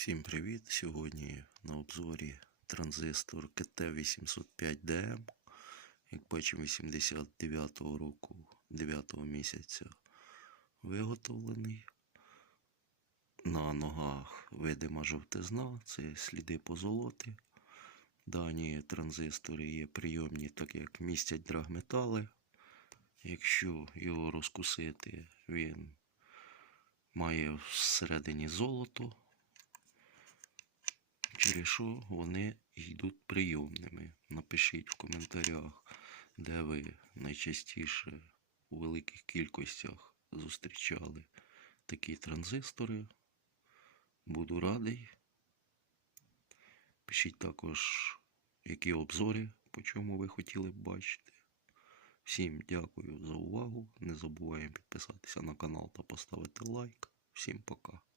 Всім привіт! Сьогодні на обзорі транзистор КТ805DM. Як бачимо, 89-го року 9 місяця виготовлений. На ногах видима жовтизна, це сліди позолоти. Дані транзистори є прийомні, так як містять драгметали. Якщо його розкусити, він має всередині золото через вони йдуть прийомними. Напишіть в коментарях, де ви найчастіше у великих кількостях зустрічали такі транзистори. Буду радий. Пишіть також, які обзори, по чому ви хотіли б бачити. Всім дякую за увагу. Не забуваємо підписатися на канал та поставити лайк. Всім пока.